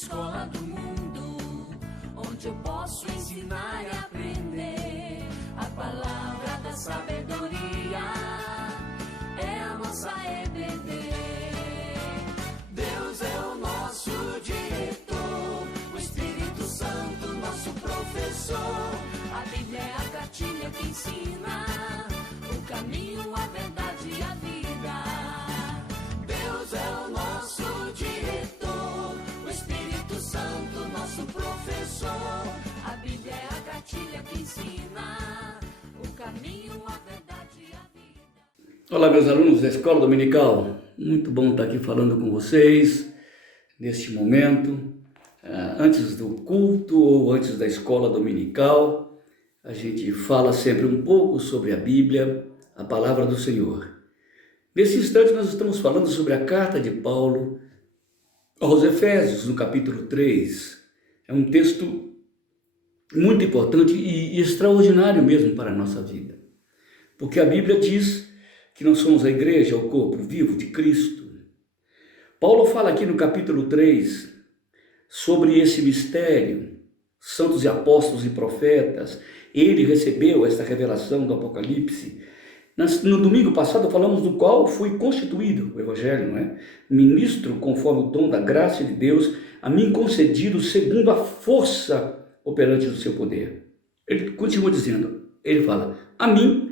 escola do mundo, onde eu posso ensinar e aprender. A palavra da sabedoria é a nossa EBD. Deus é o nosso diretor, o Espírito Santo nosso professor. A Bíblia é a cartilha que ensina o caminho, a verdade e a vida. Deus é o nosso diretor, o Espírito Santo nosso professor. A Bíblia é a cartilha que ensina o caminho, a verdade e a vida. Olá, meus alunos da Escola Dominical. Muito bom estar aqui falando com vocês neste momento, antes do culto ou antes da Escola Dominical. A gente fala sempre um pouco sobre a Bíblia, a Palavra do Senhor. Nesse instante nós estamos falando sobre a carta de Paulo aos Efésios, no capítulo 3. É um texto muito importante e extraordinário mesmo para a nossa vida. Porque a Bíblia diz que nós somos a igreja, o corpo vivo de Cristo. Paulo fala aqui no capítulo 3 sobre esse mistério, santos e apóstolos e profetas. Ele recebeu essa revelação do Apocalipse. No domingo passado falamos do qual foi constituído o Evangelho, não é? Ministro conforme o dom da graça de Deus, a mim concedido segundo a força operante do seu poder. Ele continua dizendo, ele fala, a mim,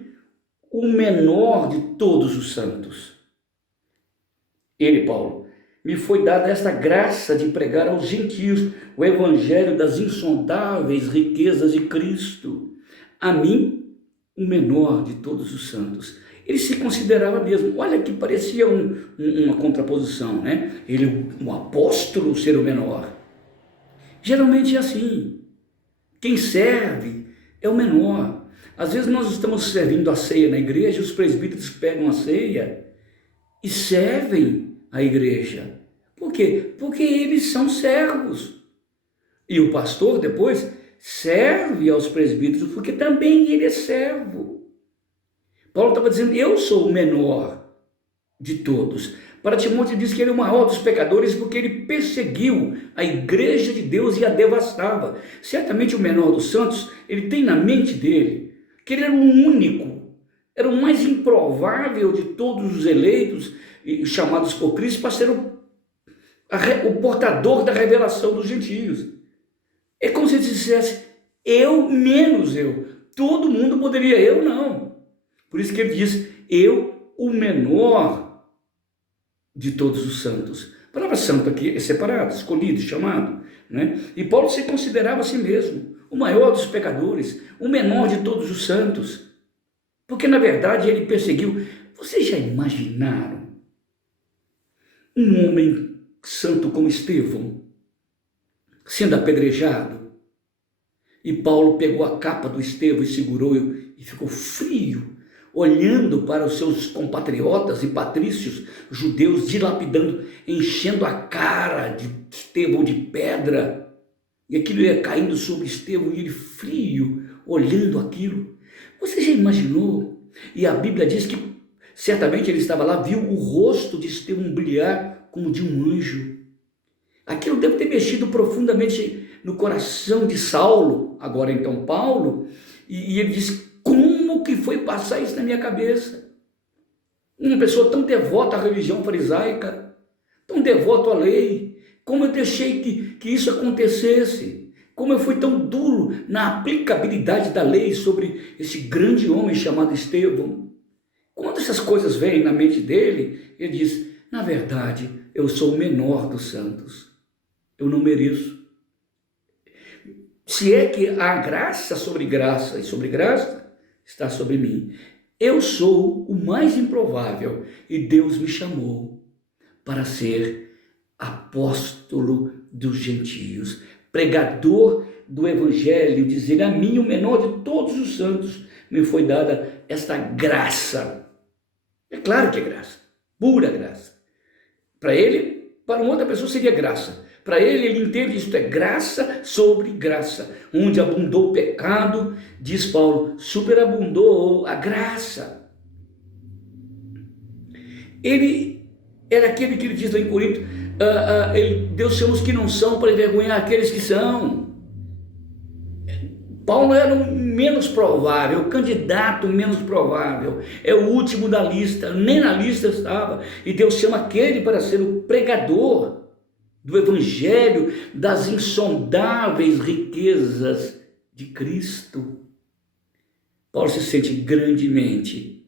o menor de todos os santos. Ele, Paulo, me foi dada esta graça de pregar aos gentios o evangelho das insondáveis riquezas de Cristo. A mim, o menor de todos os santos. Ele se considerava mesmo, olha que parecia uma contraposição, né? Ele, um apóstolo, ser o menor. Geralmente é assim. Quem serve é o menor. Às vezes nós estamos servindo a ceia na igreja, os presbíteros pegam a ceia e servem a igreja. Por quê? Porque eles são servos. E o pastor depois serve aos presbíteros, porque também ele é servo. Paulo estava dizendo, eu sou o menor de todos. Para Timóteo diz que ele é o maior dos pecadores porque ele perseguiu a igreja de Deus e a devastava. Certamente o menor dos santos, ele tem na mente dele que ele era o único, era o mais improvável de todos os eleitos chamados por Cristo para ser o portador da revelação dos gentios. É como se dissesse, eu menos eu. Todo mundo poderia, eu não. Por isso que ele diz, eu o menor de todos os santos. A palavra santo aqui é separado, escolhido, chamado, né? E Paulo se considerava a si mesmo o maior dos pecadores, o menor de todos os santos. Porque na verdade ele perseguiu. Vocês já imaginaram um homem santo como Estevão sendo apedrejado? E Paulo pegou a capa do Estevão e segurou e ficou frio, olhando para os seus compatriotas e patrícios judeus dilapidando, enchendo a cara de Estevão de pedra, e aquilo ia caindo sobre Estevão e ele frio, olhando aquilo. Você já imaginou? E a Bíblia diz que certamente ele estava lá, viu o rosto de Estevão brilhar como de um anjo. Aquilo deve ter mexido profundamente no coração de Saulo, agora então Paulo, e ele disse, como que foi passar isso na minha cabeça? Uma pessoa tão devota à religião farisaica, tão devoto à lei, como eu deixei que isso acontecesse, como eu fui tão duro na aplicabilidade da lei sobre esse grande homem chamado Estevão. Quando essas coisas vêm na mente dele, ele diz, na verdade, eu sou o menor dos santos, eu não mereço. Se é que há graça sobre graça, e sobre graça está sobre mim. Eu sou o mais improvável e Deus me chamou para ser apóstolo dos gentios, pregador do evangelho, dizer a mim, o menor de todos os santos, me foi dada esta graça. É claro que é graça, pura graça. Para ele, para uma outra pessoa seria graça. Para ele entende isto é graça sobre graça. Onde abundou o pecado, diz Paulo, superabundou a graça. Ele era aquele que ele diz lá em Corinto, Deus chama os que não são para envergonhar aqueles que são. Paulo era o menos provável, o candidato menos provável, é o último da lista, nem na lista estava, e Deus chama aquele para ser o pregador do evangelho das insondáveis riquezas de Cristo. Paulo se sente grandemente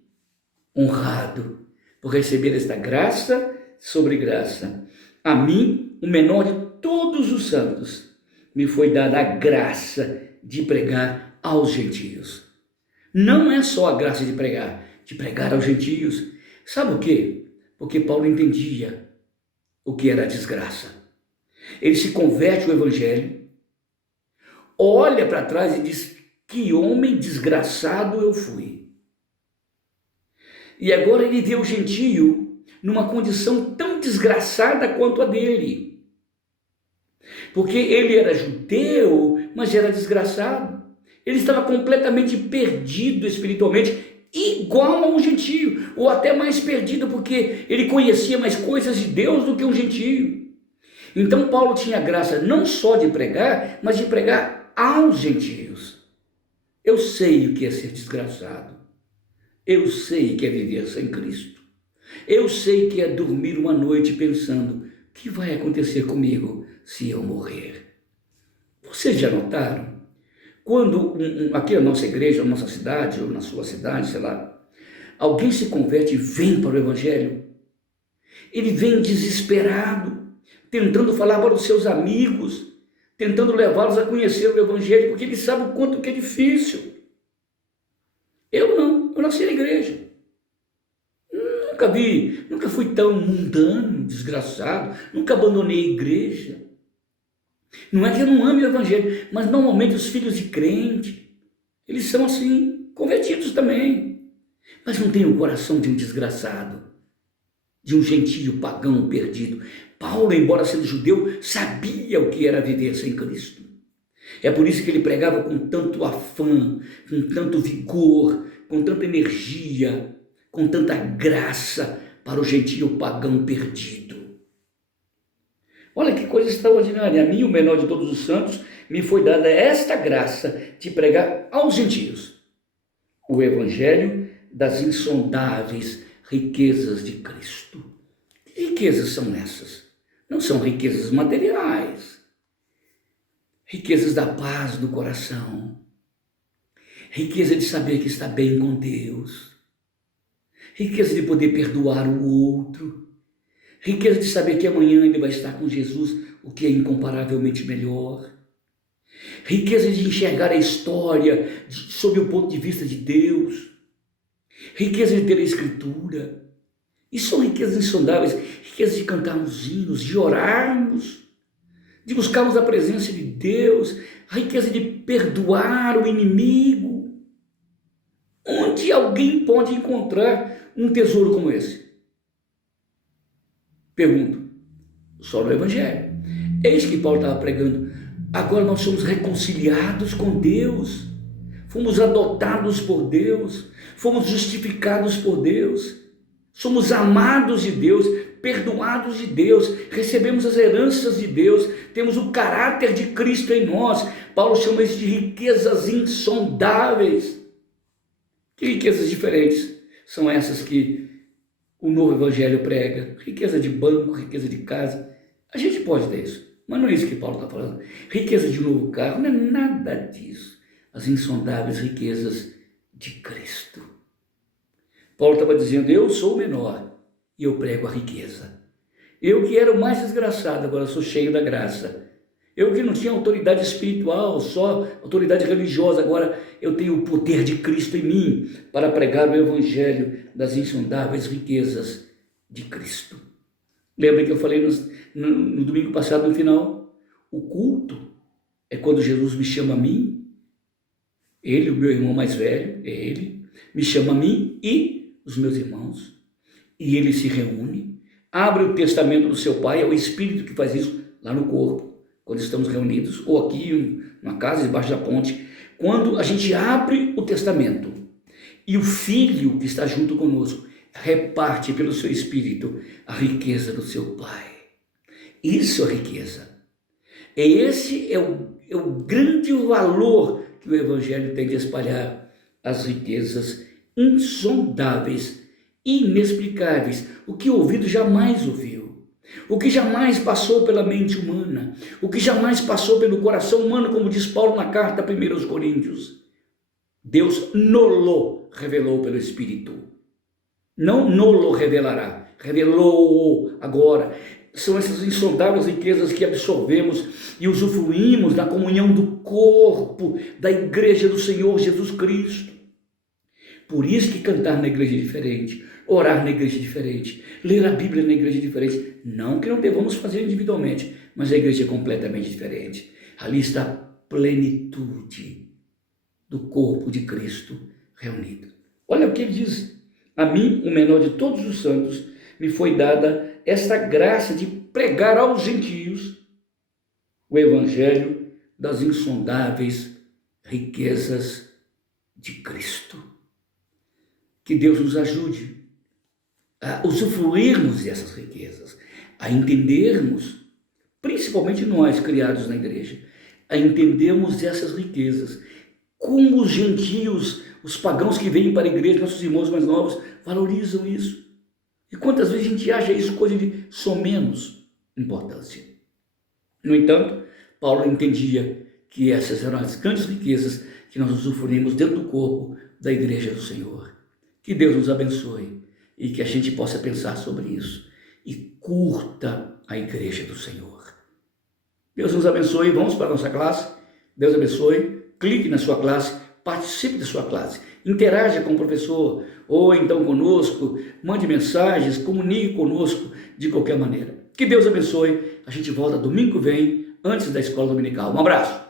honrado por receber esta graça sobre graça. A mim, o menor de todos os santos, me foi dada a graça de pregar aos gentios. Não é só a graça de pregar aos gentios. Sabe o quê? Porque Paulo entendia o que era a desgraça. Ele se converte ao evangelho, olha para trás e diz: que homem desgraçado eu fui. E agora ele vê o gentio numa condição tão desgraçada quanto a dele. Porque ele era judeu, mas era desgraçado. Ele estava completamente perdido espiritualmente, igual a um gentio, ou até mais perdido, porque ele conhecia mais coisas de Deus do que um gentio. Então Paulo tinha a graça não só de pregar, mas de pregar aos gentios. Eu sei o que é ser desgraçado. Eu sei o que é viver sem Cristo. Eu sei o que é dormir uma noite pensando: o que vai acontecer comigo se eu morrer? Vocês já notaram? Quando aqui na nossa igreja, na nossa cidade, ou na sua cidade, sei lá, alguém se converte e vem para o evangelho, ele vem desesperado, tentando falar para os seus amigos, tentando levá-los a conhecer o evangelho, porque ele sabe o quanto que é difícil. Eu não, eu nasci na igreja. Nunca fui tão mundano, desgraçado, nunca abandonei a igreja. Não é que eu não ame o evangelho, mas normalmente os filhos de crente, eles são assim, convertidos também, mas não têm o coração de um desgraçado, de um gentio pagão perdido. Paulo, embora sendo judeu, sabia o que era viver sem Cristo. É por isso que ele pregava com tanto afã, com tanto vigor, com tanta energia, com tanta graça para o gentio pagão perdido. Olha que coisa extraordinária. A mim, o menor de todos os santos, me foi dada esta graça de pregar aos gentios o evangelho das insondáveis riquezas de Cristo. Que riquezas são essas? Não são riquezas materiais, riquezas da paz do coração, riqueza de saber que está bem com Deus, riqueza de poder perdoar o outro, riqueza de saber que amanhã ele vai estar com Jesus, o que é incomparavelmente melhor, riqueza de enxergar a história sob o ponto de vista de Deus, riqueza de ter a Escritura. Isso são riquezas insondáveis, riquezas de cantarmos hinos, de orarmos, de buscarmos a presença de Deus, a riqueza de perdoar o inimigo. Onde alguém pode encontrar um tesouro como esse? Pergunto, só no Evangelho. Eis que Paulo estava pregando. Agora nós somos reconciliados com Deus, fomos adotados por Deus, fomos justificados por Deus, somos amados de Deus, perdoados de Deus, recebemos as heranças de Deus, temos o caráter de Cristo em nós. Paulo chama isso de riquezas insondáveis. Que riquezas diferentes são essas que o novo evangelho prega? Riqueza de banco, riqueza de casa. A gente pode ter isso, mas não é isso que Paulo está falando. Riqueza de um novo carro, não é nada disso. As insondáveis riquezas de Cristo. Paulo estava dizendo: eu sou o menor e eu prego a riqueza. Eu que era o mais desgraçado, agora sou cheio da graça. Eu que não tinha autoridade espiritual, só autoridade religiosa, agora eu tenho o poder de Cristo em mim para pregar o evangelho das insondáveis riquezas de Cristo. Lembra que eu falei no domingo passado, no final? O culto é quando Jesus me chama a mim, ele, o meu irmão mais velho, é ele, me chama a mim e os meus irmãos, e ele se reúne, abre o testamento do seu Pai, é o Espírito que faz isso lá no corpo, quando estamos reunidos, ou aqui, na casa, debaixo da ponte, quando a gente abre o testamento, e o Filho que está junto conosco, reparte pelo seu Espírito a riqueza do seu Pai. Isso é riqueza. Esse é o grande valor que o Evangelho tem de espalhar, as riquezas insondáveis, inexplicáveis, o que o ouvido jamais ouviu, o que jamais passou pela mente humana, o que jamais passou pelo coração humano, como diz Paulo na carta 1 aos Coríntios. Deus nolo revelou pelo Espírito. Não nolo revelará, revelou agora. São essas insondáveis riquezas que absorvemos e usufruímos na comunhão do corpo da igreja do Senhor Jesus Cristo. Por isso que cantar na igreja é diferente, orar na igreja é diferente, ler a Bíblia na igreja é diferente. Não que não devamos fazer individualmente, mas a igreja é completamente diferente. Ali está a plenitude do corpo de Cristo reunido. Olha o que ele diz: a mim, o menor de todos os santos, me foi dada esta graça de pregar aos gentios o evangelho das insondáveis riquezas de Cristo. Que Deus nos ajude a usufruirmos dessas riquezas, a entendermos, principalmente nós criados na igreja, a entendermos essas riquezas, como os gentios, os pagãos que vêm para a igreja, nossos irmãos mais novos, valorizam isso. E quantas vezes a gente acha isso coisa de somenos importância. No entanto, Paulo entendia que essas eram as grandes riquezas que nós usufruímos dentro do corpo da igreja do Senhor. Que Deus nos abençoe e que a gente possa pensar sobre isso e curta a igreja do Senhor. Deus nos abençoe. Vamos para a nossa classe. Deus abençoe. Clique na sua classe, participe da sua classe, interaja com o professor ou então conosco, mande mensagens, comunique conosco de qualquer maneira. Que Deus abençoe. A gente volta domingo que vem, antes da escola dominical. Um abraço.